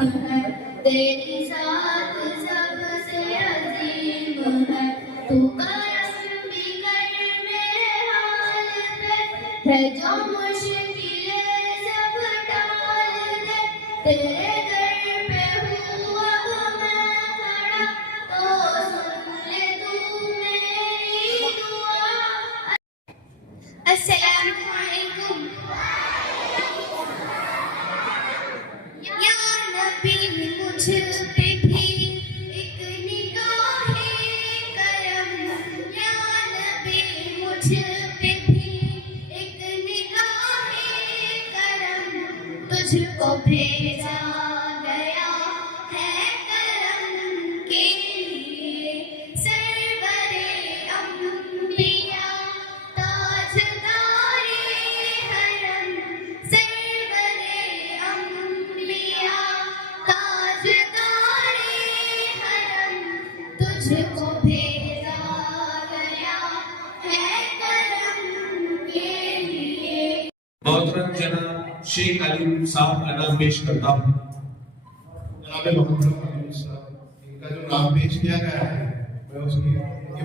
है, तेरी साथ सबसे अजीम है। तू करम भी कर मेरे हाल पे, है जो मुश्किलें सब टाल दे। तेरे दर पे हुआ मैं खड़ा, तो सुन ले तू मेरी दुआ। अस्सलामु अलैकुम। या नबी मुझ पे भी एक निगाहे करम, या नबी मुझ पे भी एक निगाहे करम। तुझको भेजा गया है करम के लिए, सरवरे अंबिया ताजदारे हरम, सरवरे अंबिया ताजदारे हरम। तुझको भेजा गया है करम के लिए। मोहतरम जनाब शेख अली साहब का नाम पेश करता हूँ। जनाब मोहम्मद अली साहब, इनका जो नाम पेश किया गया है, मैं उनकी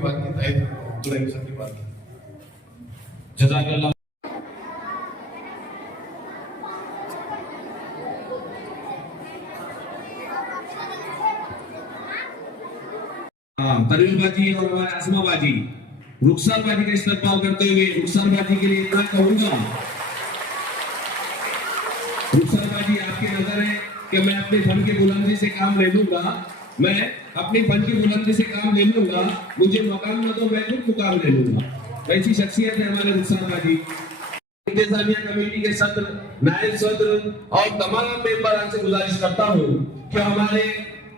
बात की तारीफ करता हूँ। दुलाई साहब की बात जज़ाकल्लाह। तरीन बाजी और हमारे आसमा बाजी, रुखसार बाजी का इस्तेमाल करते हुए रुखसार बाजी के लिए इतना कहूंगा। रुखसार बाजी, आपकी नजर है कि मैं अपने फन की बुलंदी से काम ले लूंगा, मैं अपनी फन की बुलंदी से काम ले लूंगा, मुझे मकाम न तो मैं खुद काम ले लूंगा। वैसी शख्सियत है हमारे रुखसार बाजी। इंतजामिया कमेटी के सदर, नायब सदर और तमाम मेंबरान से गुजारिश करता हूँ कि हमारे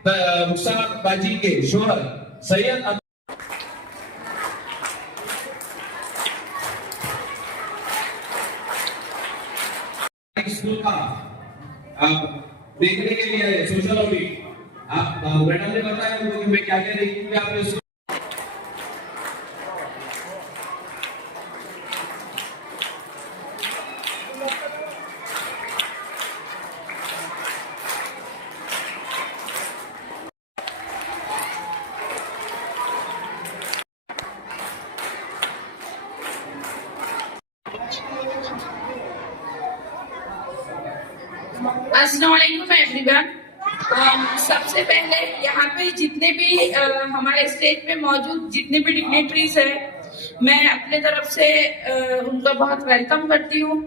रुखसार बाजी के शोहर सैयद स्कूल का देखने के लिए सोशल ऑडिट, आप मैडम ने बताया उनको कि मैं क्या क्या देखूंगी आपने। अस्सलाम वालेकुम एवरीवन। सबसे पहले यहाँ पे जितने भी हमारे स्टेज पे मौजूद जितने भी डिग्नेटरीज हैं, मैं अपने तरफ से उनका बहुत वेलकम करती हूँ।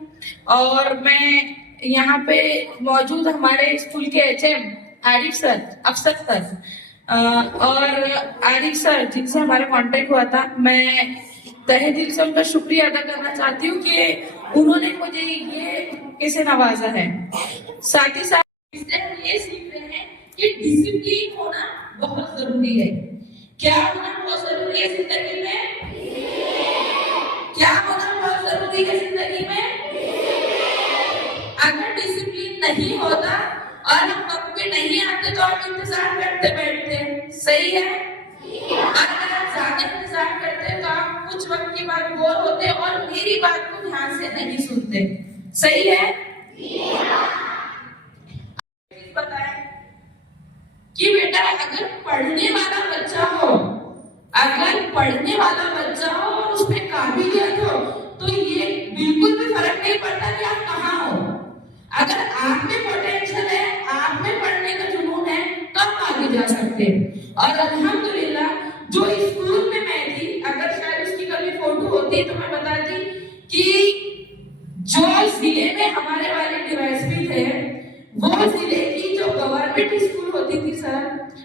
और मैं यहाँ पे मौजूद हमारे स्कूल के एचएम आरिफ सर, अफसर सर और आरिफ सर जिनसे हमारा कांटेक्ट हुआ था, मैं तहे दिल से उनका शुक्रिया अदा करना चाहती हूँ कि उन्होंने मुझे ये कैसे नवाजा है। साथ ही साथ इससे हम ये सीख रहे हैं कि डिसिप्लिन होना बहुत जरूरी है। क्या होना बहुत जरूरी है जिंदगी में? क्या होना बहुत जरूरी है जिंदगी में? अगर डिसिप्लिन नहीं होता और हम वक्त पे नहीं आते तो हम इंतजार करते बैठते, सही है? अगर आप ज्यादा इंतजार करते तो आप कुछ वक्त के बाद बोर होते और मेरी बात को ध्यान से नहीं सुनते, सही है? बताएं कि बेटा अगर पढ़ने वाला बच्चा हो, अगर पढ़ने वाला बच्चा हो और उसमें काबिलियत हो, तो ये बिल्कुल भी फर्क नहीं पड़ता कि आप कहाँ हो। अगर आप में पोटेंशियल है, आप में पढ़ने का जुनून है, तो आप आगे जा सकते हैं। और अल्हम्दुलिल्लाह जो स्कूल में मैं थी, अगर शायद उसकी कभी फोटो होती तो मैं बताती कि जो जिले में हमारे वाले डीवाईएसपी थे, वो जिले की जो गवर्नमेंट स्कूल होती थी सर,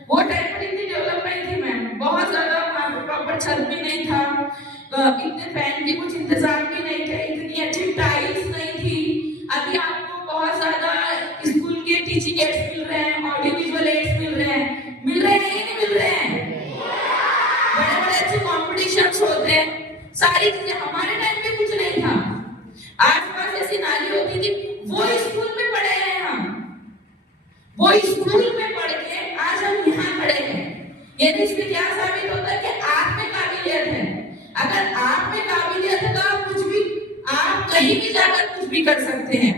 वो टाइम पर इतनी डेवलप नहीं थी मैम, बहुत ज्यादा वहाँ पर प्रॉपर छत भी नहीं था, इतने फैन के कुछ इंतजाम भी नहीं थे, इतनी अच्छी टाइल्स नहीं थी। अभी आपको बहुत ज्यादा स्कूल के टीचिंग एड्स मिल रहे हैं, ऑडियो विजुअल एड्स मिल रहे हैं या नहीं मिल रहे हैं? बड़े बड़े अच्छे कॉम्पिटिशन्स होते हैं, सारी चीजें। हमारे टाइम पे कुछ नहीं था, आसपास ऐसी नाली होती थी, वो स्कूल में पढ़े हैं हम, वो स्कूल में पढ़ के आज हम यहाँ खड़े हैं। यानी इसमें क्या साबित होता है कि आप में काबिलियत है। अगर आप में काबिलियत है तो आप कुछ भी, आप कहीं भी जाकर कुछ भी कर सकते हैं।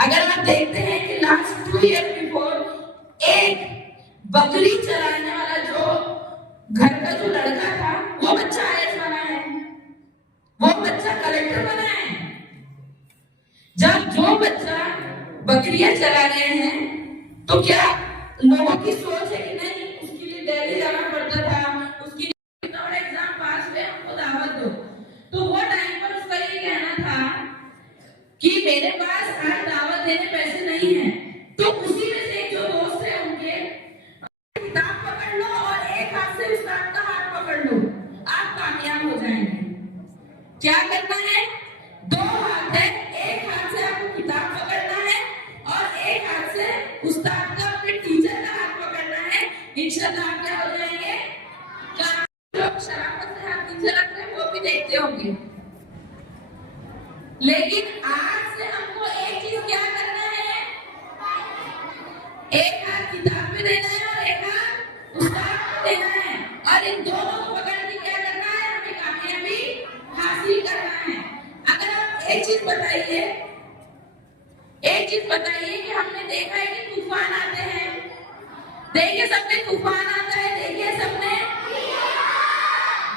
अगर आप देखते हैं कि लास्ट 2 ईयर बिफोर बकरी चराने वाला जो घर का जो लड़का था वो बच्चा आईएएस बना है, वो बच्चा कलेक्टर बना है। जब जो बच्चा बकरियां चला रहे हैं तो क्या लोगों की सोच है कि नहीं उसके लिए दिल्ली जाना पड़ता था, उसके लिए इतना बड़ा एग्जाम पास हुए हमको दावत दो। तो वो टाइम पर उसका ये कहना था कि मेरे पास आज दावत देने पैसे नहीं है। तो उसी में से जो दोस्त है उनके किताब पकड़ लो और एक हाथ से उस्ताद का हाथ पकड़ लो, आप कामयाब हो जाएंगे। क्या करना है? दो हाथ है, एक हाथ से आपको किताब पकड़ना है और एक हाथ से उस्ताद का अपने टीचर का हाथ पकड़ना है। इंशाल्लाह आप क्या हो जाएंगे? लोग शराफत से हाथ नीचे रख रहे हैं वो भी देखते होंगे। लेकिन आज से हमको एक चीज क्या करना है? एक हाथ किताब में देना है और एक हाथ उस्ताद को देना है, और इन दोनों को पकड़ के क्या करना है? हमें कामयाबी हासिल करना है। अगर आप एक चीज बताइए कि हमने देखा है कि तूफान आते हैं, देखिए सबने तूफान आता है, देखिए सबने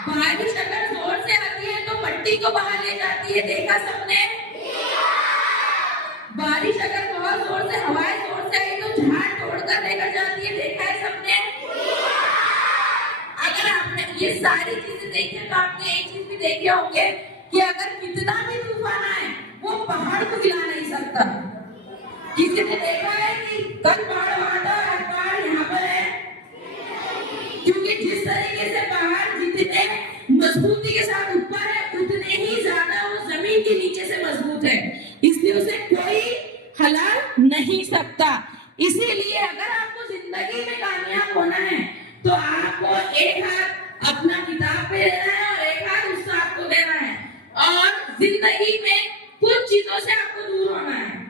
बारिश अगर जोर से आती है तो मट्टी को बहा ले जाती है, देखा सबने। बारिश अगर बहुत जोर से हवाएं जोर से आई तो झाड़ तोड़कर लेकर जाती है, देखा है सबने। अगर आपने ये सारी चीजें देखी तो आपने एक चीज भी देखे होंगे कि अगर कितना भी तूफान आए वो पहाड़ को हिला नहीं सकता। किसी ने देखा है कि कल पहाड़ वहां था आज पहाड़ यहाँ पर है? क्योंकि जिस तरीके से पहाड़ जितने मजबूती के साथ ऊपर है उतने ही ज्यादा वो जमीन के नीचे से मजबूत है, इसलिए उसे कोई हिला नहीं सकता। इसीलिए अगर आपको जिंदगी में कामयाब होना है तो आपको एक हाथ अपना किताब पे देना है और एक हाथ उस्ताद को देना है, और जिंदगी में कुछ चीजों से आपको दूर होना है।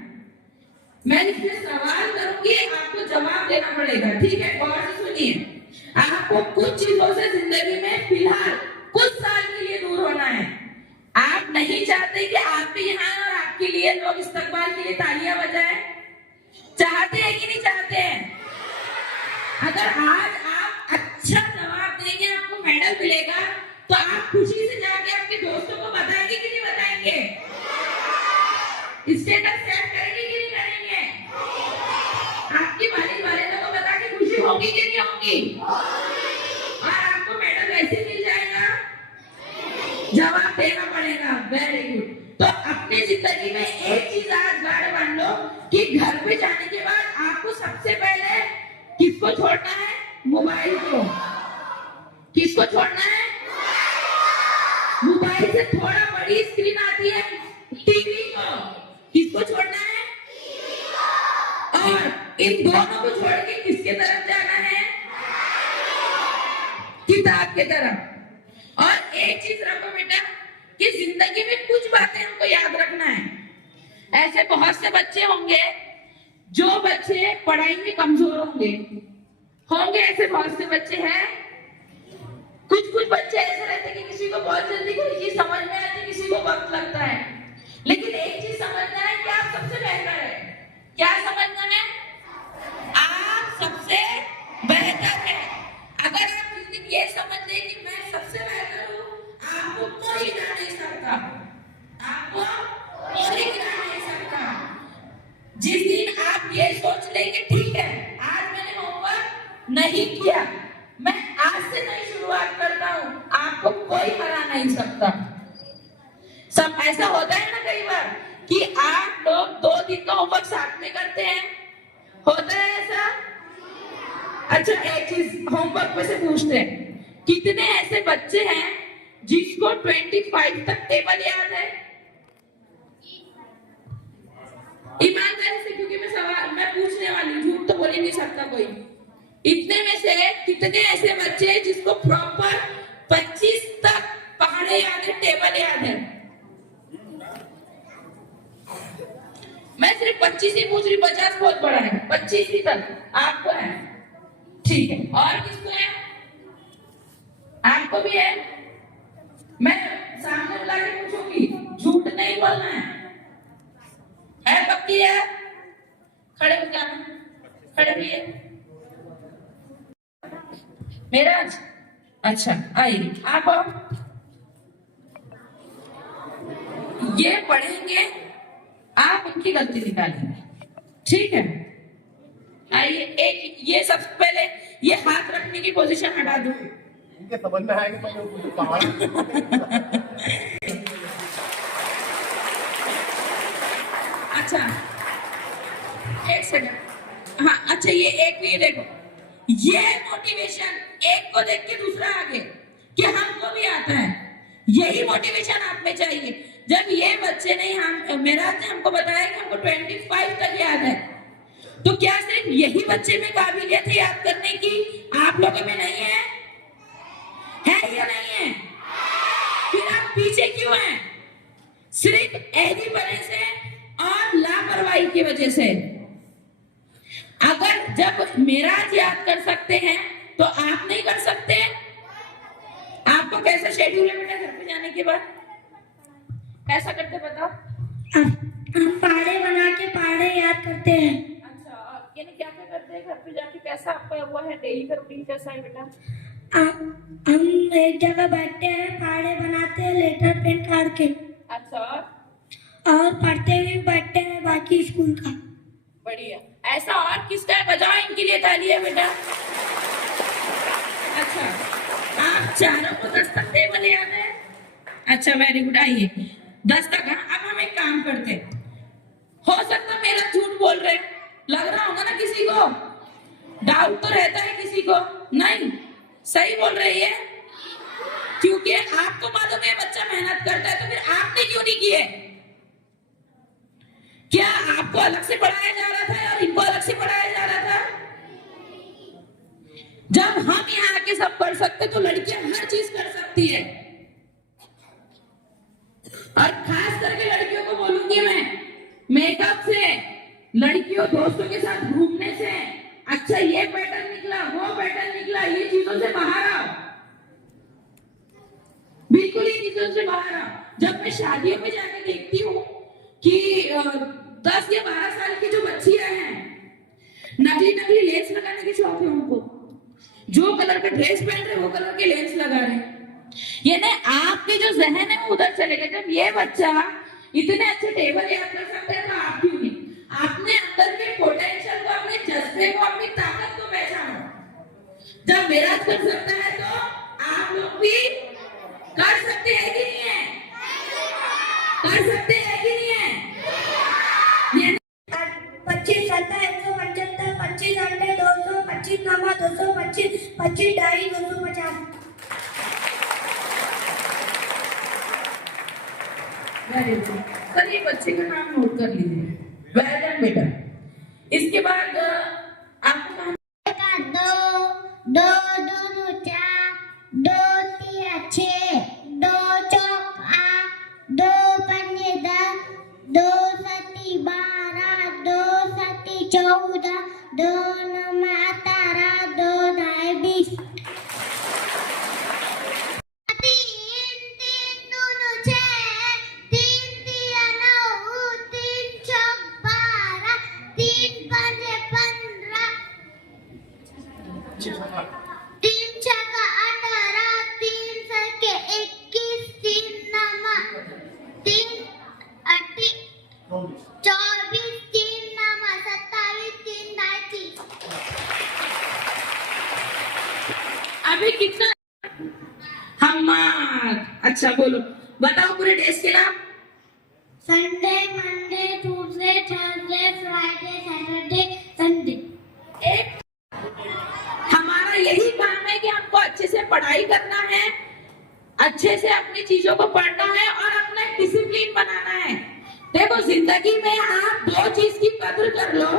मैं इसमें सवाल करूंगी, आपको जवाब देना पड़ेगा, ठीक है? गौर से सुनिए। आपको कुछ चीजों से जिंदगी में फिलहाल कुछ साल के लिए दूर होना है। आप नहीं चाहते कि आप भी यहाँ और आपके लिए लोग इस्तकबाल के लिए तालियां बजाएं? चाहते हैं कि नहीं चाहते हैं? अगर आज आप अच्छा जवाब देंगे आपको मेडल मिलेगा, तो आप खुशी से जाके आपके दोस्तों को बताएंगे कि नहीं बताएंगे? स्टेटस शेयर करेंगे कि नहीं करेंगे? आपकी वाले को बता के खुशी होगी कि नहीं होगी? और आपको मेडल वैसे मिल जाएगा? जवाब देना पड़ेगा। Very good. तो अपनी जिंदगी में एक चीज आज गाढ़ बांध लो कि घर पे जाने के बाद आपको सबसे पहले किसको छोड़ना है? मोबाइल को। किसको छोड़ना है? मोबाइल से थोड़ा बड़ी स्क्रीन आती है टीवी को। किसको छोड़ना है? और इन दोनों को छोड़ के किसके तरफ जाना है? किताब के तरफ। और एक चीज रखो बेटा कि जिंदगी में कुछ बातें हमको याद रखना है। ऐसे बहुत से बच्चे होंगे जो बच्चे पढ़ाई में कमजोर होंगे ऐसे बहुत से बच्चे हैं। कुछ बच्चे ऐसे रहते हैं कि किसी को बहुत जल्दी कोई चीज समझ में आती है, किसी को वक्त लगता है। लेकिन एक चीज समझना है कि आप सबसे बेहतर है। क्या समझना है? आप सबसे बेहतर है। अगर आप जिस दिन ये समझ लें कि मैं सबसे बेहतर हूँ, आपको कोई गिरा नहीं सकता। आपको कोई गिरा नहीं सकता। जिस दिन आप ये सोच लेंगे ठीक है आज मैंने होमवर्क नहीं किया, मैं आज से नई शुरुआत करता हूँ, आपको कोई हरा नहीं सकता। सब ऐसा होता है ना कई बार कि आप लोग 2 दिन का होमवर्क साथ में करते हैं, होता है ऐसा? अच्छा एक चीज होमवर्क में से पूछते हैं, कितने ऐसे बच्चे हैं जिसको 25 तक टेबल याद है? ईमानदारी से, क्योंकि मैं पूछने वाली, झूठ तो बोल ही नहीं सकता कोई। इतने में से कितने ऐसे बच्चे हैं जिसको प्रॉपर 25 तक पहाड़े याद है, टेबल याद है? मैं सिर्फ 25 ही पूछ रही, 50 बहुत बड़ा है। 25 ही तक आपको है, ठीक है। और किसको है? आपको भी है। मैं सामने बुला के पूछूंगी, झूठ नहीं बोलना है पक्की है? खड़े हो जाना, खड़े भी है। मेराज, अच्छा आइए आप आओ। ये पढ़ेंगे, आप उनकी गलती निकालेंगे, ठीक है। आइए, एक ये सबसे पहले ये हाथ रखने की पोजीशन हटा दो। इनके समझ में आएगा तो मैं कुछ पहाड़ अच्छा एक सेकंड, हाँ अच्छा ये देखो, ये मोटिवेशन एक को देख के दूसरा आगे कि हमको भी आता है, यही मोटिवेशन आप में चाहिए। जब ये बच्चे नहीं, हम मेराज ने हमको बताया कि हमको 25 तक याद है, तो क्या सिर्फ यही बच्चे में काबिलियत है याद करने की, आप लोगों में नहीं है? है या नहीं है? फिर आप पीछे क्यों हैं? सिर्फ ऐसी वजह से और लापरवाही की वजह से। अगर जब मेराज याद कर सकते हैं तो आप नहीं कर सकते? आपको कैसा शेड्यूल है बेटा घर पे जाने के बाद? कैसा करते बताओ? हम पहाड़े बना के पहाड़े याद करते हैं। अच्छा, यानी क्या क्या करते हैं घर पे जाके? कैसा आपका हुआ है डेली का रूटीन, कैसा है बेटा? हम एक जगह बैठते हैं, पहाड़े बनाते हैं लेटर पेन काट के, अच्छा, और पढ़ते हुए बैठते हैं बाकी स्कूल का। बढ़िया। ऐसा और किसका है? बजाओ इनके लिए तालियां बेटा। अच्छा, आप चारों को 10 तक टेबल याद है? अच्छा वेरी गुड। आइए 10 तक। अब हम एक काम करते हैं, हो सकता मेरा झूठ बोल रहे, लग रहा होगा ना किसी को, डाउट तो रहता है किसी को, नहीं सही बोल रही है? क्योंकि आपको मालूम है बच्चा मेहनत करता है, तो फिर आपने क्यों नहीं किए? क्या आपको अलग से पढ़ाया जा रहा था और इनको अलग से पढ़ाया जा रहा था? जब हम यहाँ आके सब कर सकते तो लड़कियां हर चीज कर सकती है। और खास करके लड़कियों को बोलूंगी मैं, मेकअप से, लड़कियों दोस्तों के साथ घूमने से, अच्छा ये पैटर्न निकला, वो पैटर्न निकला, ये चीजों से बाहर आओ, बिल्कुल ही चीजों से बाहर आओ। जब मैं शादियों में जाके देखती हूँ कि 10 या 12 साल की जो बच्चियां हैं, नकली नकली लेंस लगाने के शौक है उनको, जो कलर का ड्रेस पहन रहे वो कलर के लेंस लगा रहे हैं। यानी आपके जो जहन है वो उधर चलेगा। जब ये बच्चा इतने अच्छे टेबल याद कर सकते हैं तो आप क्यों नहीं? अपने अंदर के पोटेंशियल को, अपने जज्बे को, अपनी ताकत को पहचानो। जब मेराज कर सकता है तो आप लोग भी कर सकते हैं कि नहीं है? कर सकते हैं कि नहीं है? 25 सत्ता 175, 25 अंडे 200, 25 नमक 225, 25 डाई 250। वेरी गुड सर, ये बच्चे का नाम नोट कर लीजिए। वेल डन बेटा। इसके बाद आपको का 2 2 2 4 2 3 6 2 4 8 2 5 10 2 7 12 2 7 14 2 9 18 2 9 20। अभी कितना हम, अच्छा बोलो, बताओ पूरे डेज के नाम। Sunday, Monday, Tuesday, Thursday, Friday, Saturday, Sunday. एक हमारा यही काम है कि हमको अच्छे से पढ़ाई करना है, अच्छे से अपनी चीजों को पढ़ना है और अपना एक डिसिप्लिन बनाना है। देखो जिंदगी में आप 2 चीज की कद्र कर लो,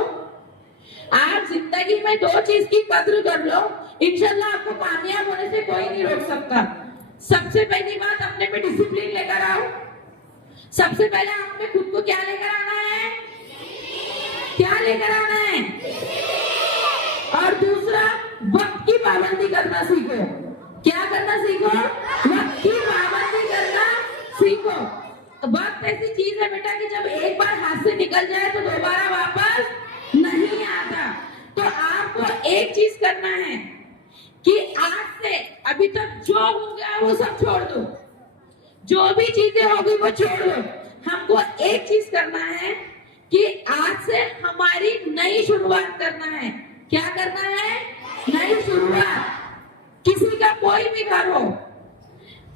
आप जिंदगी में 2 चीज की कद्र कर लो, इंशाल्लाह आपको कामयाब होने से कोई नहीं रोक सकता। सबसे पहली बात, अपने पे डिसिप्लिन लेकर आओ। सबसे पहले आप में खुद को क्या लेकर आना है? क्या लेकर आना है? और दूसरा, वक्त की पाबंदी करना सीखो। क्या करना सीखो? वक्त की पाबंदी करना सीखो। वक्त ऐसी चीज है बेटा कि जब एक बार हाथ से निकल जाए तो दोबारा वापस नहीं आता। तो आपको एक चीज करना है कि आप होगा वो सब छोड़ दो, जो भी चीजें होगी वो छोड़ दो। हमको एक चीज करना है कि आज से हमारी नई शुरुआत करना है। क्या करना है? नई शुरुआत। किसी का कोई भी घर हो,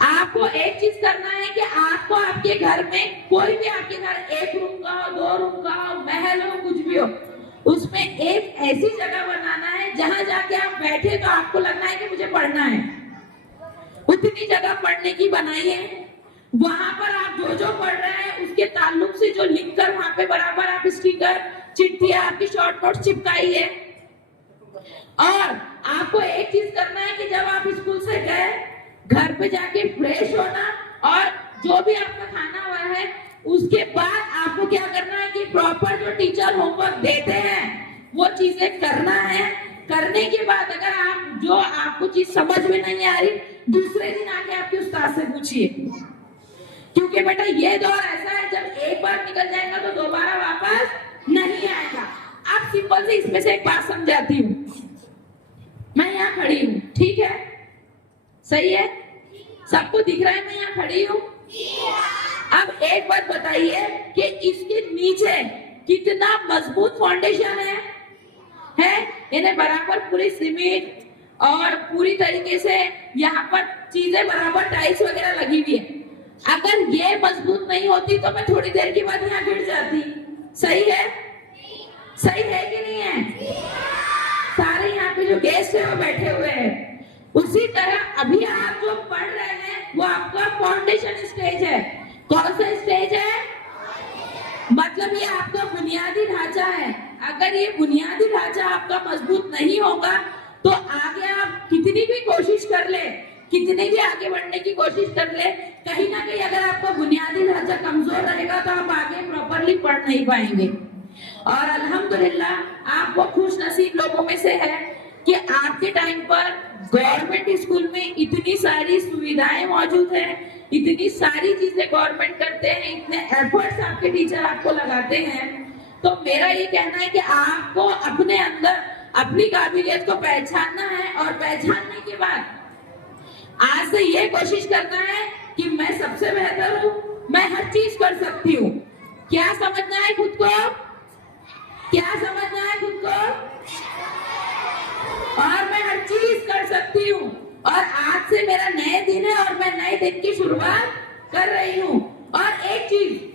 आपको एक चीज करना है कि आपको आपके घर में, कोई भी आपके घर 1 रूम का हो, 2 रूम का हो, महल हो, कुछ भी हो, उसमें एक ऐसी जगह बनाना है जहां जाके आप बैठे तो आपको लगना है कि मुझे पढ़ना है। उतनी जगह पढ़ने की बनाई है। वहां पर आप जो जो पढ़ रहे हैं उसके ताल्लुक से जो लिखकर वहां पे बराबर आप स्टिकर, चिट्ठियां, आपकी शॉर्ट नोट चिपकाई है। और आपको एक चीज करना है कि जब आप स्कूल से गए, घर पे जाके फ्रेश होना और जो भी आपका खाना हुआ है उसके बाद आपको क्या करना है कि प्रॉपर जो टीचर होमवर्क देते हैं वो चीजें करना है। करने के बाद अगर आप जो आपको चीज समझ में नहीं आ रही, दूसरे दिन आके आपके उस्ताद से पूछिए, क्योंकि बेटा ये दौर ऐसा है जब एक बार निकल जाएगा तो दोबारा वापस नहीं आएगा। आप सिंपल से इसमें से एक बात समझाती हूँ। मैं यहाँ खड़ी हूँ, ठीक है, सही है, सबको दिख रहा है मैं यहाँ खड़ी हूँ। अब एक बात बताइए कि इसके नीचे कितना मजबूत फाउंडेशन है? इन्हें बराबर पूरी सीमेंट और पूरी तरीके से यहाँ पर चीजें बराबर टाइल्स वगैरह लगी हुई है। अगर ये मजबूत नहीं होती तो मैं थोड़ी देर के बाद यहाँ गिर जाती। सही है? सही है कि नहीं है? सारे यहाँ पे जो गेस्ट है वो बैठे हुए हैं। उसी तरह अभी आप जो पढ़ रहे हैं वो आपका फाउंडेशन स्टेज है। कौन सा स्टेज है? मतलब ये आपका बुनियादी ढांचा है। अगर ये बुनियादी ढांचा आपका मजबूत नहीं होगा तो आगे आप कितनी भी कोशिश कर ले, कितने भी आगे बढ़ने की कोशिश कर ले, कहीं ना कहीं अगर आपका बुनियादी ढांचा कमजोर रहेगा तो आप आगे प्रॉपरली पढ़ नहीं पाएंगे। और अल्हम्दुलिल्लाह आप वो खुश नसीब लोगों में से है कि आपके टाइम पर गवर्नमेंट स्कूल में इतनी सारी सुविधाएं मौजूद है, इतनी सारी चीजें गवर्नमेंट करते हैं, इतने एफर्ट्स आपके टीचर आपको लगाते हैं। तो मेरा ये कहना है कि आपको अपने अंदर अपनी काबिलियत को पहचानना है और पहचानने के बाद आज से ये कोशिश करना है कि मैं सबसे बेहतर हूँ, मैं हर चीज कर सकती हूँ। क्या समझना है खुद को? क्या समझना है खुद को? और मैं हर चीज कर सकती हूँ और आज से मेरा नए दिन है और मैं नए दिन की शुरुआत कर रही हूँ। और एक चीज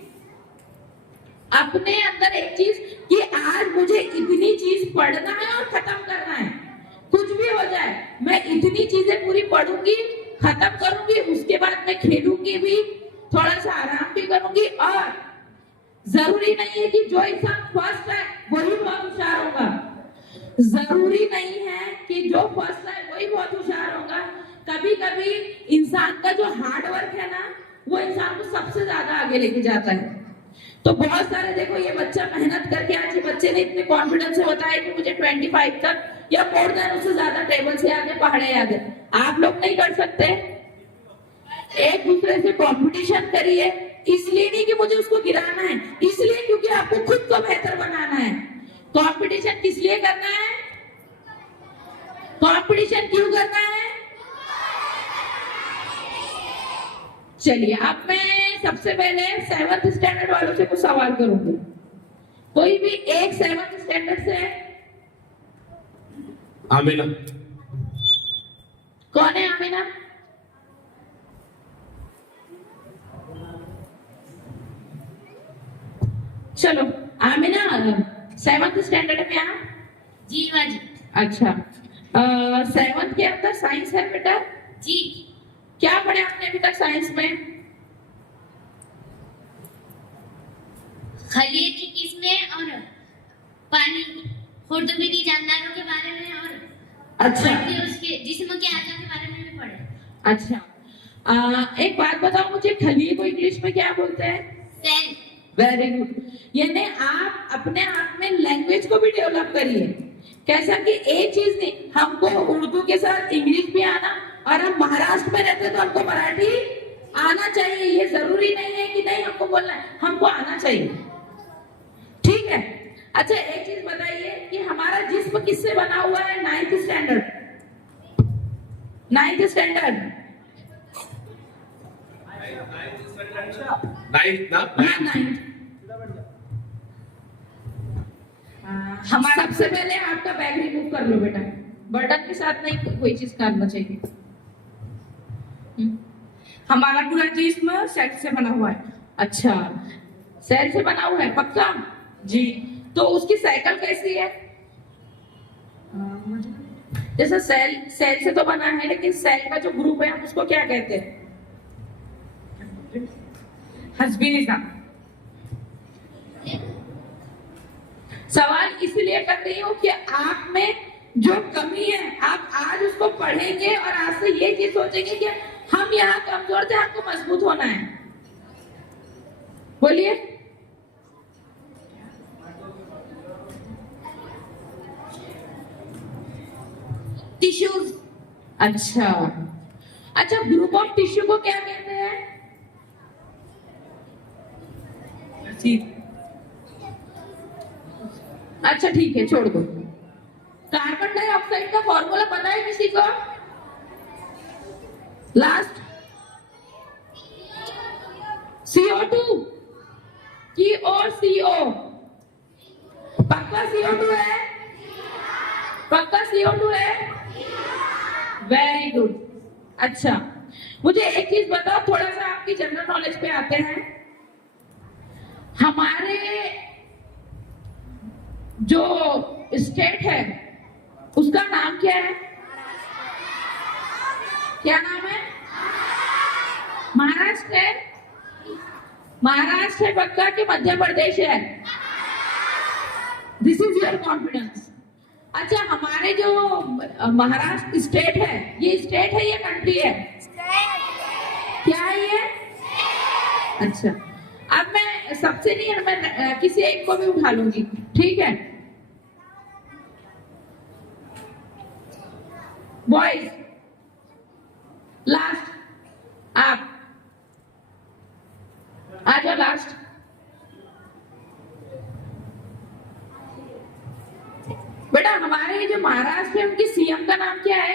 अपने अंदर, एक चीज कि आज मुझे इतनी चीज पढ़ना है और खत्म करना है। कुछ भी हो जाए मैं इतनी चीजें पूरी पढ़ूंगी, खत्म करूंगी, उसके बाद मैं खेलूंगी भी, थोड़ा सा आराम भी करूंगी। और जरूरी नहीं है कि जो इंसान फर्स्ट है वही बहुत होशियार होगा। जरूरी नहीं है कि जो फर्स्ट है वही बहुत होशियार होगा। कभी कभी इंसान का जो हार्ड वर्क है ना, वो इंसान को सबसे ज्यादा आगे लेके जाता है। तो बहुत सारे देखो, ये बच्चा मेहनत करके, आज ये बच्चे ने इतने कॉन्फिडेंस से बताया कि मुझे 25 तक या मोर देन उससे ज्यादा टेबल से याद है, पहाड़े याद है। आप लोग नहीं कर सकते? एक दूसरे से कंपटीशन करिए, इसलिए नहीं कि मुझे उसको गिराना है, इसलिए क्योंकि आपको खुद को बेहतर बनाना है। कंपटीशन किस लिए करना है? कंपटीशन क्यों करना है? चलिए, अब मैं सबसे पहले 7th स्टैंडर्ड वालों से कुछ सवाल करूंगी। कोई भी एक 7th स्टैंडर्ड से? आमीना। कौन है आमीना? चलो आमीना 7th स्टैंडर्ड में आप? जी माँ जी। अच्छा, 7th के अंदर साइंस है बेटा? जी। क्या पढ़े आपने अभी तक साइंस में? खलिए की किस्में और पानी, खुर्दबीनी जानदारों के बारे में और अच्छा, उसके जिस्म के आजा के बारे में भी पढ़े। अच्छा, एक बात बताओ मुझे, खलिए को इंग्लिश में क्या बोलते हैं? सेल। Very good. यानी आप अपने आप में लैंग्वेज को भी डेवलप करिए। कैसा कि एक चीज नहीं, हमको उर्दू के साथ इंग्लिश भी आना, और हम महाराष्ट्र में रहते तो हमको मराठी आना चाहिए। ये जरूरी नहीं है कि नहीं हमको बोलना है, हमको आना चाहिए। ठीक है। अच्छा, एक चीज बताइए कि हमारा जिस्म किससे बना हुआ है? 9th standard. 9th standard ninth ना? हाँ, 9th। हमारा सबसे पहले आपका बैग रिमूव कर लो बेटा, बर्डन के साथ नहीं कोई चीज करना चाहिए। हमारा पूरा जिस्म सेल से बना हुआ है। अच्छा, सेल से बना हुआ है पक्का जी। तो उसकी साइकिल कैसी है? जैसे सेल से तो बना है, लेकिन सेल का जो ग्रुप है हम उसको क्या कहते हैं? हस्बी निजाम। सवाल इसलिए कर रही हूँ कि आप में जो कमी है आप आज उसको पढ़ेंगे और आज से ये चीज सोचेंगे कि हम यहाँ कमजोर थे, हमको मजबूत होना है। बोलिए। टिश्यूज। अच्छा, ग्रुप ऑफ टिश्यू को क्या कहते हैं? अच्छा ठीक है, छोड़ दो। कार्बन डाइऑक्साइड का फॉर्मूला पता है किसी को? लास्ट CO2 की और CO। पक्का CO2 है? पक्का CO2 है? Very good. अच्छा, मुझे एक चीज बताओ, थोड़ा सा आपकी जनरल नॉलेज पे आते हैं। हमारे जो स्टेट है उसका नाम क्या है? क्या नाम है? महाराष्ट्र है? महाराष्ट्र है पक्का कि मध्य प्रदेश है? This is your confidence. अच्छा, हमारे जो महाराष्ट्र स्टेट है, ये स्टेट है या कंट्री है? क्या है ये? अच्छा, अब मैं सबसे नहीं, मैं किसी एक को भी उठा लूंगी, ठीक है? बॉयज, लास्ट आप आ जाओ। लास्ट बेटा, हमारे जो महाराष्ट्र है उनकी सीएम का नाम क्या है?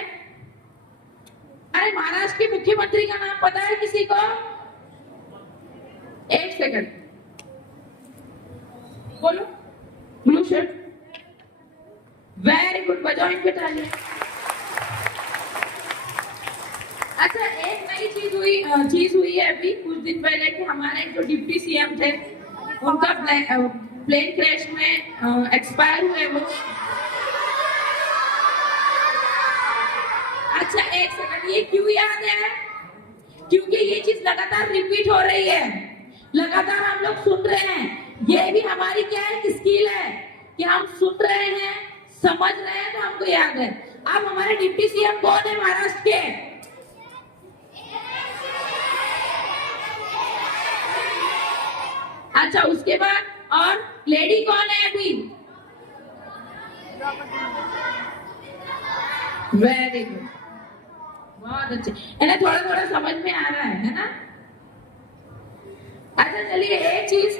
अरे महाराष्ट्र के मुख्यमंत्री का नाम पता है किसी को? एक सेकंड बोलो। ब्लू शर्ट, वेरी गुड, बजाओ इनके तालियां। अच्छा, एक नई चीज हुई है अभी कुछ दिन पहले कि हमारे जो डिप्टी सीएम थे उनका प्लेन क्रैश में एक्सपायर हुए वो। अच्छा एक सेकंड, ये क्यों याद है? क्योंकि ये चीज लगातार रिपीट हो रही है, लगातार हम लोग सुन रहे हैं। ये भी हमारी क्या है, स्किल है कि हम सुन रहे हैं, समझ रहे हैं, तो हमको याद है। अब हमारे डिप्टी सीएम कौन है महाराष्ट्र के? अच्छा, उसके बाद और लेडी कौन है अभी? वेरी गुड, बहुत अच्छे। इन्हें थोड़ा थोड़ा समझ में आ रहा है ना? अच्छा चलिए, एक चीज,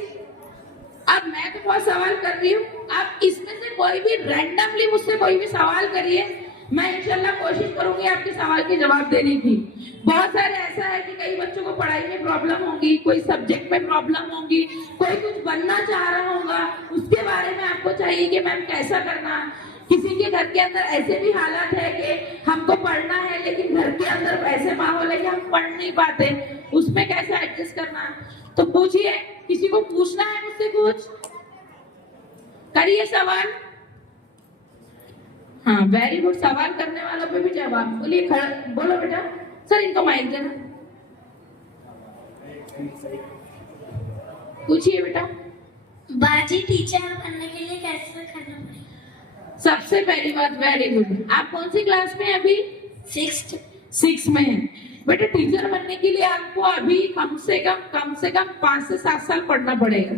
अब मैं तो बहुत सवाल कर रही हूँ, आप इसमें से कोई भी रैंडमली मुझसे कोई भी सवाल करिए, मैं इंशाल्लाह कोशिश करूंगी आपके सवाल के जवाब देने की। बहुत सारे ऐसा है कि कई बच्चों को पढ़ाई में प्रॉब्लम होगी, कोई सब्जेक्ट में प्रॉब्लम होगी, कोई कुछ बनना चाह रहा होगा, उसके बारे में आपको चाहिए कि मैम कैसा करना। किसी के घर के अंदर ऐसे भी हालात है कि हमको पढ़ना है लेकिन घर के अंदर ऐसे माहौल है कि हम पढ़ नहीं पाते, उसमें कैसे एडजस्ट करना। तो पूछिए, किसी को पूछना है मुझसे कुछ? करिए सवाल। हाँ वेरी गुड, सवाल करने वालों पे भी जवाब। बोलिए, बोलो बेटा। सर इनको माइक देना। पूछिए बेटा। बाजी टीचर बनने के लिए कैसे करना पड़ेगा? सबसे पहली बात, वेरी गुड, आप कौन सी क्लास में अभी? 6th में है बेटा। टीचर बनने के लिए आपको अभी कम से कम 5 से 7 साल पढ़ना पड़ेगा।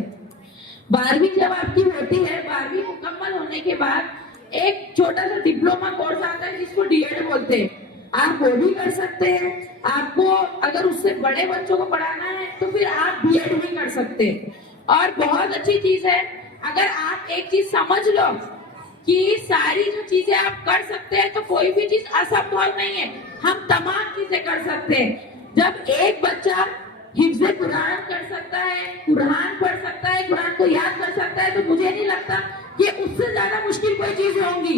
12वीं जब आपकी होती है, 12वीं मुकम्मल होने के बाद एक छोटा सा डिप्लोमा कोर्स आता है जिसको डीएड बोलते हैं। आप वो भी कर सकते हैं। आपको अगर उससे बड़े बच्चों को पढ़ाना है तो फिर आप बीएड भी कर सकते हैं। और बहुत अच्छी चीज है, अगर आप एक चीज समझ लो कि सारी जो चीजें आप कर सकते हैं तो कोई भी चीज असंभव नहीं है, हम तमाम चीजें कर सकते हैं। जब एक बच्चा हिफ्ज़े कुरान कर सकता है, कुरान पढ़ सकता है, कुरान को याद कर सकता है, तो मुझे नहीं लगता कि उससे ज्यादा मुश्किल कोई चीज होंगी।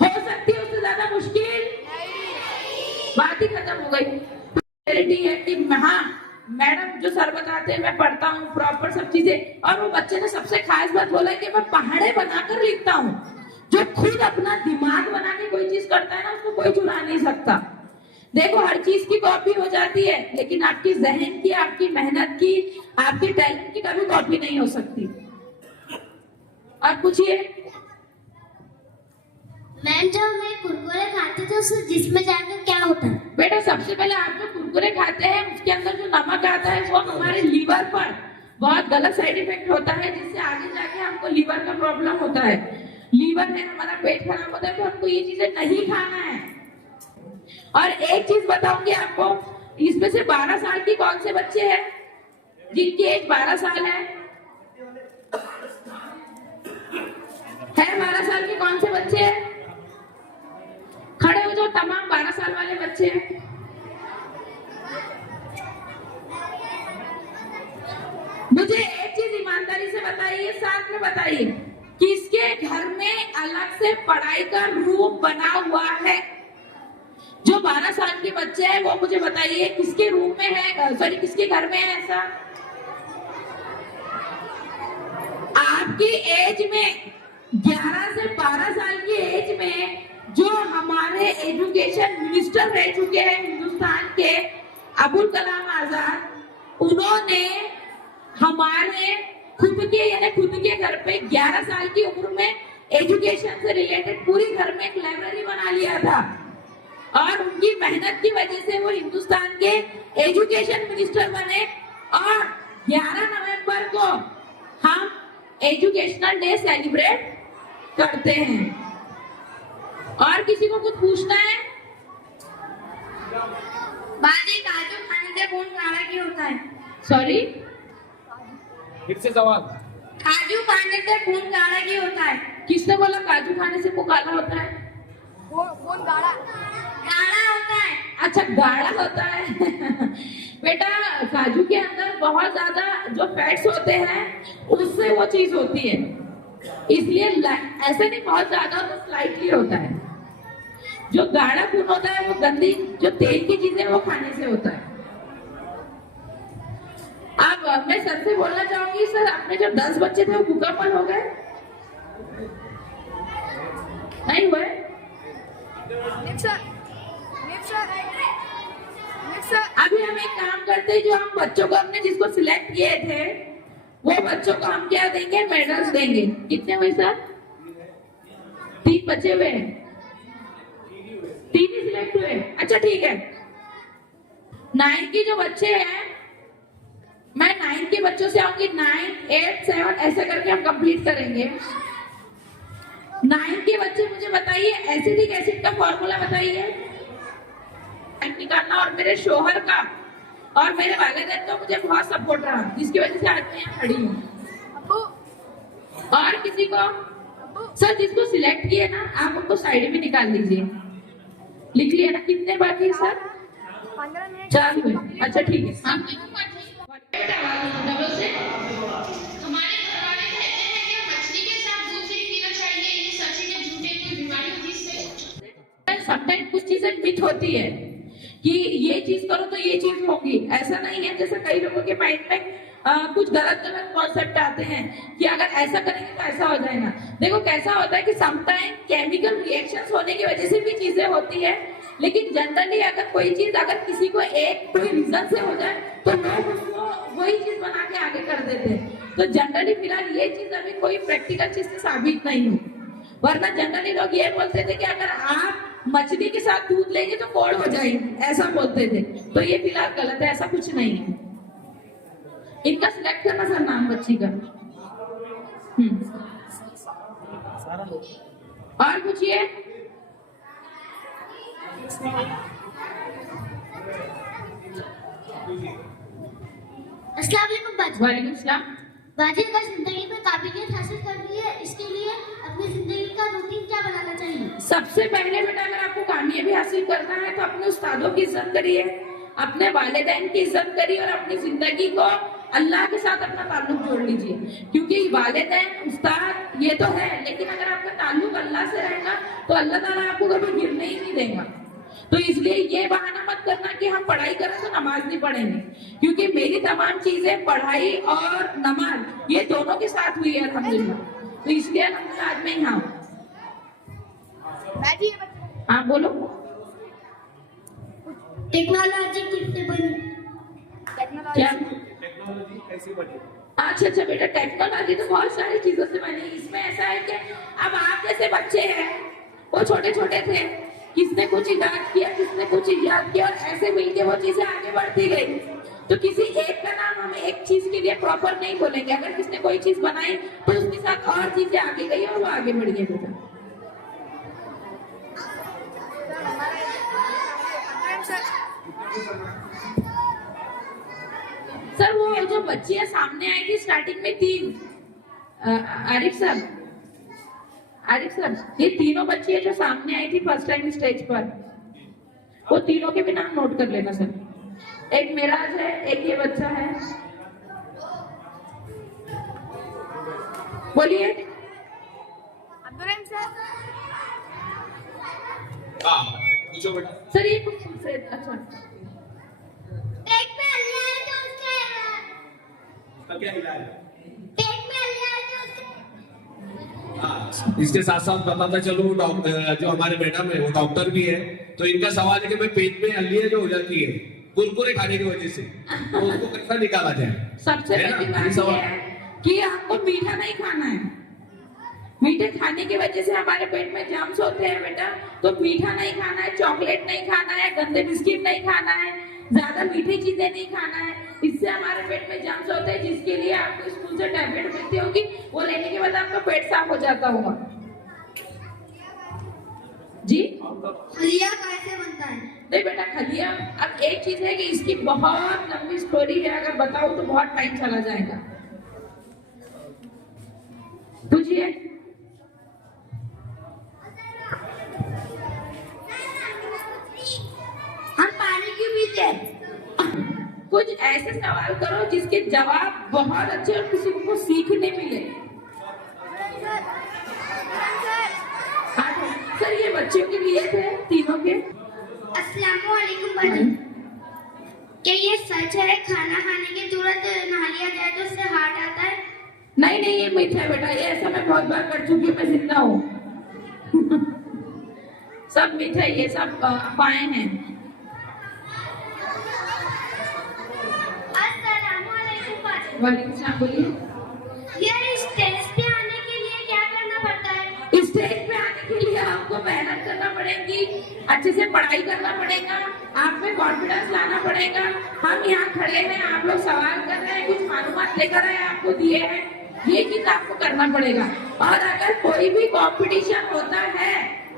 हो सकती है उससे ज्यादा मुश्किल? बात ही खत्म हो गई। क्लैरिटी है कि हाँ मैडम जो सर बताते हैं मैं पढ़ता हूँ प्रॉपर सब चीजें। और वो बच्चे ने सबसे खास बात बोला कि मैं पहाड़े बनाकर लिखता हूँ। जो खुद अपना दिमाग बना के कोई चीज करता है ना, उसको कोई चुरा नहीं सकता। देखो हर चीज की कॉपी हो जाती है, लेकिन आपकी जहन की, आपकी मेहनत की, आपके टैलेंट की कभी कॉपी नहीं हो सकती। और पूछिए मैम, जब मैं कुरकुरे खाते थे उससे जिस्म जाकर क्या होता है? बेटा सबसे पहले आप जो कुरकुरे खाते हैं उसके अंदर जो नमक आता है वो हमारे लीवर पर बहुत गलत साइड इफेक्ट होता है, जिससे आगे जाके हमको लीवर का प्रॉब्लम होता है। लीवर में हमारा पेट खराब होता है, तो हमको ये चीजें नहीं खाना है। और एक चीज बताऊंगी आपको, इसमें से 12 साल की कौन से बच्चे हैं जिनकी एज 12 साल है? 12 साल के कौन से बच्चे हैं? खड़े हो जाओ तमाम 12 साल वाले बच्चे हैं। मुझे एक चीज ईमानदारी से बताइए, साथ में बताइए, किसके घर में अलग से पढ़ाई का रूम बना हुआ है? जो 12 साल के बच्चे हैं वो मुझे बताइए किसके रूम में है, सॉरी किसके घर में है ऐसा? आपकी एज में 11 से 12 साल की एज में जो हमारे एजुकेशन मिनिस्टर रह चुके हैं हिंदुस्तान के, अबुल कलाम आजाद, उन्होंने हमारे खुद के घर पे 11 साल की उम्र में एजुकेशन से रिलेटेड पूरी घर में एक लाइब्रेरी बना लिया था। और उनकी मेहनत की वजह से वो हिंदुस्तान के एजुकेशन मिनिस्टर बने। और 11 नवंबर को हम एजुकेशनल डे सेलिब्रेट करते हैं। और किसी को कुछ पूछना है? बाजी काजू खाने से खून काला क्यों होता है? सॉरी, फिर से सवाल। काजू खाने से खून काला क्यों होता है? किसने बोला काजू खाने से मुंह काला होता है? खून गाढ़ा होता है। अच्छा, गाढ़ा होता है। बेटा काजू के अंदर बहुत ज्यादा जो फैट्स होते हैं उससे वो चीज होती है, इसलिए ऐसे नहीं बहुत ज्यादा तो स्लाइटली होता है। जो गाढ़ा खून होता है वो गंदी जो तेल की चीजें वो खाने से होता है। अब मैं सर से बोलना चाहूंगी, सर आपने जो 10 बच्चे थे वो मुकम्मल हो गए? नहीं हुए? अभी हम एक काम करते हैं, जो हम बच्चों को हमने जिसको सिलेक्ट किए थे वो बच्चों को हम क्या देंगे? मेडल्स देंगे। कितने हुए सर? 3 बच्चे हुए? 3 ही सिलेक्ट हुए? अच्छा ठीक है। 9 के जो बच्चे हैं, मैं 9 के बच्चों से आऊंगी, 9, 8, 7 ऐसा करके हम कंप्लीट करेंगे। 9 के बच्चे मुझे बताइए एसिटिक एसिड का फॉर्मूला बताइए निकालना। और मेरे शोहर का और मेरे वालिदैन का मुझे बहुत सपोर्ट रहा, जिसकी वजह से आज मैं यहाँ खड़ी हूँ। और किसी को? सर जिसको सिलेक्ट किए ना आप उनको साइड में निकाल दीजिए। लिख लिया ना? कितने बाकी सर? 4 हुए। अच्छा ठीक है। हाँ डबल से हमारे घर वाले कहते हैं कि मछली के साथ दूध नहीं पीना चाहिए, ये सच है कि झूठे कोई बीमारी होती है इससे? समटाइम कुछ चीजें मिथ होती है कि ये चीज करो तो ये चीज होगी, ऐसा नहीं है। जैसे कई लोगों के माइंड में कुछ गलत कॉन्सेप्ट आते हैं कि अगर ऐसा करेंगे तो ऐसा हो जाएगा। देखो कैसा होता है कि समटाइम केमिकल रिएक्शंस होने की वजह से भी चीजें होती है, लेकिन जनरली अगर कोई चीज अगर किसी को कोई रीजन से हो जाए तो लोग उसको वही चीज बना के आगे कर देते हैं। तो जनरली फिलहाल ये चीज अभी कोई प्रैक्टिकल चीज से साबित नहीं हुई, वरना जनरली लोग ये बोलते थे कि अगर आप मछली के साथ दूध लेंगे तो कोड़ हो जाएगी, ऐसा बोलते थे। तो ये फिलहाल गलत है, ऐसा कुछ नहीं है। इनका सिलेक्ट करना सर नाम बच्ची का। और पूछिए। अस्सलाम वालेकुम बाजी। वालेकुम सलाम। बाजी, अगर जिंदगी में काबिलियत हासिल करनी है, इसके लिए अपनी जिंदगी का रूटीन क्या बनाना चाहिए? सबसे पहले बेटा अगर आपको कामयाबी हासिल करना है तो अपने उस्तादों की इज्जत करिए, अपने वालिदैन की इज्जत करिए और अपनी जिंदगी को अल्लाह के साथ अपना ताल्लुक जोड़ लीजिए, क्योंकि वालिदैन उस्ताद ये तो है, लेकिन अगर आपका ताल्लुक अल्लाह से रहेगा तो अल्लाह ताला आपको कभी गिरने ही नहीं देगा। तो इसलिए ये बहाना मत करना कि हम पढ़ाई करें तो नमाज नहीं पढ़ेंगे, क्योंकि मेरी तमाम चीजें पढ़ाई और नमाज ये दोनों के साथ हुई है अल्हम्दुलिल्लाह। तो इसलिए अल्हम्दुलिल्लाह आज मैं यहाँ हूँ। हाँ बोलो। टेक्नोलॉजी किससे बनी? क्या? अच्छा अच्छा बेटा, टेक्नोलॉजी तो बहुत सारी चीजों से बनी। इसमें ऐसा है कि अब आप जैसे बच्चे हैं, वो छोटे छोटे थे, किसने कुछ इजाद किया, किसने कुछ इजाद किया, और ऐसे मिलके वो चीजें आगे बढ़ती गई। तो किसी एक का नाम हम एक चीज के लिए प्रॉपर नहीं बोलेंगे। अगर किसने कोई चीज बनाई तो उसके साथ और चीजें आगे गई और वो आगे बढ़ गई बेटा। सर वो जो बच्चियां सामने आई थी स्टार्टिंग में 3, आरिफ सर ये तीनों बच्चियां जो सामने आई थी फर्स्ट टाइम स्टेज पर, वो तीनों के भी नाम नोट कर लेना सर। एक मेराज है, एक ये बच्चा है। बोलिए। पूछो बेटा। सर ये कुछ पूछ रहे थे। अच्छा पेट में हल्ला है तो उसके उसका क्या इलाज है? पेट में हल्ला है तो उसके इसके साथ साथ बताता चलो, जो हमारे मैडम है वो डॉक्टर भी है, तो इनका सवाल है कि भाई पेट में हल्लियाँ जो हो जाती है कुरकुरे खाने की वजह से, तो उसको कैसा निकाला जाए? सबसे पहली बात ये है कि आपको मीठा नहीं खाना है। मीठे खाने की वजह से हमारे पेट में जम्स होते हैं बेटा, तो मीठा नहीं खाना है, चॉकलेट नहीं खाना है, गंदे बिस्किट नहीं खाना है, ज्यादा मीठी चीजें नहीं खाना है। इससे हमारे पेट में जम्स होते हैं, जिसके लिए आपको स्कूल से टैबलेट मिलती होगी, वो लेने के बाद आपका पेट साफ हो जाता होगा। जी हलिया कैसे बनता है? नहीं बेटा, खलिया अब एक चीज है कि इसकी बहुत लंबी स्टोरी है, अगर बताऊं तो बहुत टाइम चला जाएगा। पूछिए। हम पानी क्यों पीते? कुछ ऐसे सवाल करो जिसके जवाब बहुत अच्छे और किसी को सीखने मिले। सर ये बच्चों के लिए थे, तीनों के। अस्सलामुअलैकुम बड़ी। क्या ये सच है खाना खाने के तुरंत नहा लिया जाए तो उससे हार्ट आता है? नहीं नहीं, ये मिथ है बेटा, ये ऐसा मैं बहुत बार कर चुकी हूँ, मैं जिंदा हूँ। सब मिथ है, ये सब अफवाहें हैं। अस्सलामुअलैकुम बड़ी। वालेकुम सलाम, बोलिए। ये स्टेज पे आने के लिए क्या करना पड़ता है? स्टेज पे आने के लिए आपको मेहनत करना पड़ेगी, अच्छे से पढ़ाई करना पड़ेगा, आप में कॉन्फिडेंस लाना पड़ेगा। हम यहाँ खड़े हैं, आप लोग सवाल कर रहे हैं, कुछ मालूमात लेकर आए आपको दिए हैं, ये चीज आपको करना पड़ेगा। और अगर कोई भी कंपटीशन होता है,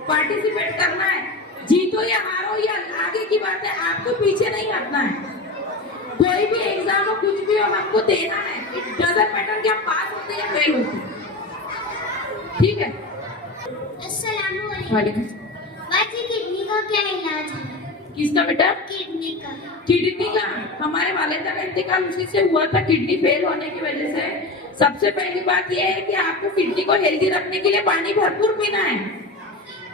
पार्टिसिपेट करना है, जीतो या हारो या आगे की बात है, आपको पीछे नहीं हटना है। कोई भी एग्जाम हो, कुछ भी हो, हमको देना है। इट डजंट मैटर कि आप पास होते या फेल होते। ठीक है। अस्सलामुअलैकुम। बाजी किडनी का क्या इलाज है? किसका बेटा? किडनी का। किडनी का हमारे वालिदा का इंतकाल उसी से हुआ था, किडनी फेल होने की वजह से। सबसे पहली बात यह है कि आपको किडनी को हेल्दी रखने के लिए पानी भरपूर पीना है।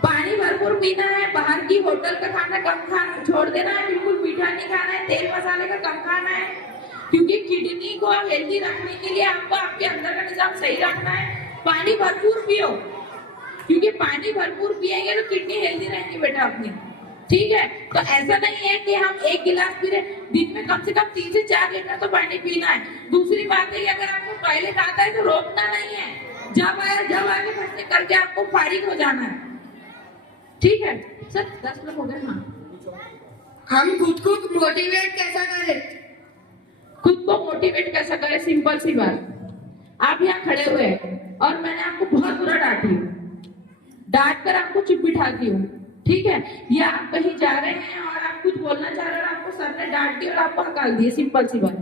पानी भरपूर पीना है, बाहर की होटल का खाना कम खाना छोड़ देना है, बिल्कुल मीठा नहीं खाना है, तेल मसाले का कम खाना है, क्योंकि किडनी को हेल्दी रखने के लिए आपको आपके अंदर का निजाम सही रखना है। पानी भरपूर पियो, क्योंकि पानी भरपूर पिएंगे तो किडनी हेल्दी रहेगी बेटा अपनी। ठीक है, तो ऐसा नहीं है कि हम एक गिलास पी रहे, दिन में कम से कम 3 से 4 लीटर तो पानी पीना है। दूसरी बात है कि अगर आपको टॉयलेट आता है तो रोकना नहीं है, जब आया जब आगे फटने करके आपको फारिग हो जाना है। ठीक है सर, 10 मिनट हो गए। हाँ, हम खुद को मोटिवेट कैसा करें? खुद को मोटिवेट कैसा करें? सिंपल सी बात, आप यहाँ खड़े हुए हैं और मैंने आपको बहुत बुरा डांटी, डांट कर आपको चुप बिठाती हूँ, ठीक है, या आप कहीं जा रहे हैं और आप कुछ बोलना चाह रहे हैं और आपको सर ने डांट दी और आपको हकाल दिए, सिंपल सी बात।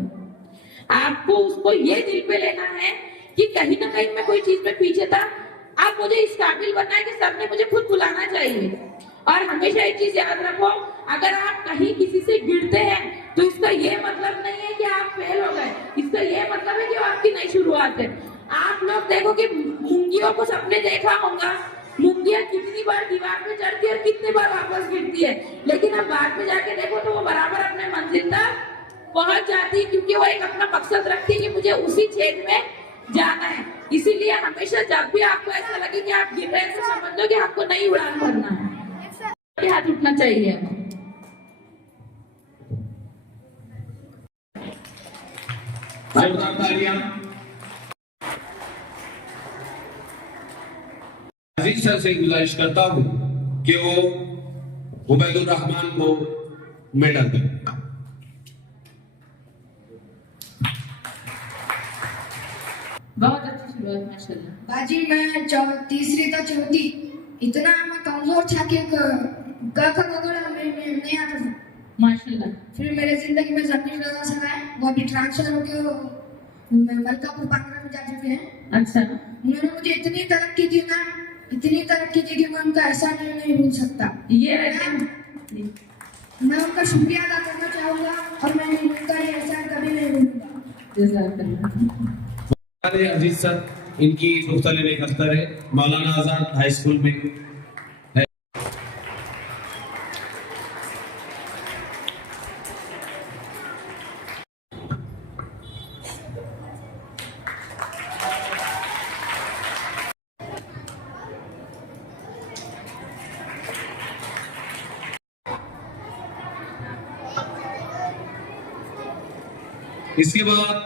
आपको उसको ये दिल पे लेना है कि कहीं ना कहीं मैं कोई चीज में पीछे था, अब मुझे इस काबिल बनना है कि सर ने मुझे खुद बुलाना चाहिए। और हमेशा एक चीज याद रखो, अगर आप कहीं किसी से गिरते हैं तो इसका ये मतलब नहीं है कि आप फेल हो गए, इसका ये मतलब है कि आपकी नई शुरुआत है। आप लोग देखो कि मुंगियों को सबने देखा होगा, मुंगियां कितनी बार दीवार पे चढ़ती है और कितनी बार वापस गिरती है, लेकिन अब बाद में जाके देखो तो वो बराबर अपने मंजिल तक पहुंच जाती है, क्योंकि वो एक अपना मकसद रखती है कि मुझे उसी छेद में जाना है। इसीलिए हमेशा जब भी आपको ऐसा लगे कि आप गिर रहे हैं तो समझ लो कि आपको नई उड़ान भरना है, हाथ उठना चाहिए। जोरदार तालियां। अजीज सर से गुजारिश करता हूं कि वो उबैदुर रहमान को मेडल दें। बहुत अच्छी शुरुआत माशाल्लाह। बाजी मैं तीसरी तो चौथी इतना मैं कमजोर था कि क ख ग घ में नहीं आता था माशाल्लाह। फिर मेरे जिंदगी में जमीन रजा सर है, वो अभी ट्रांसफर होके मलकापुर पांगरा में जा चुके हैं। अच्छा, उन्होंने मुझे इतनी तरक्की दी ना, इतनी तरक्की दी कि मैं उनका एहसान नहीं भूल सकता। ये रहते मैं उनका शुक्रिया अदा करना चाहूंगा और मैं उनका ये एहसान कभी नहीं भूलूंगा। हमारे अजीज सर इनकी मुख्तलिफ एक अख्तर है मौलाना आजाद हाई स्कूल में है। इसके बाद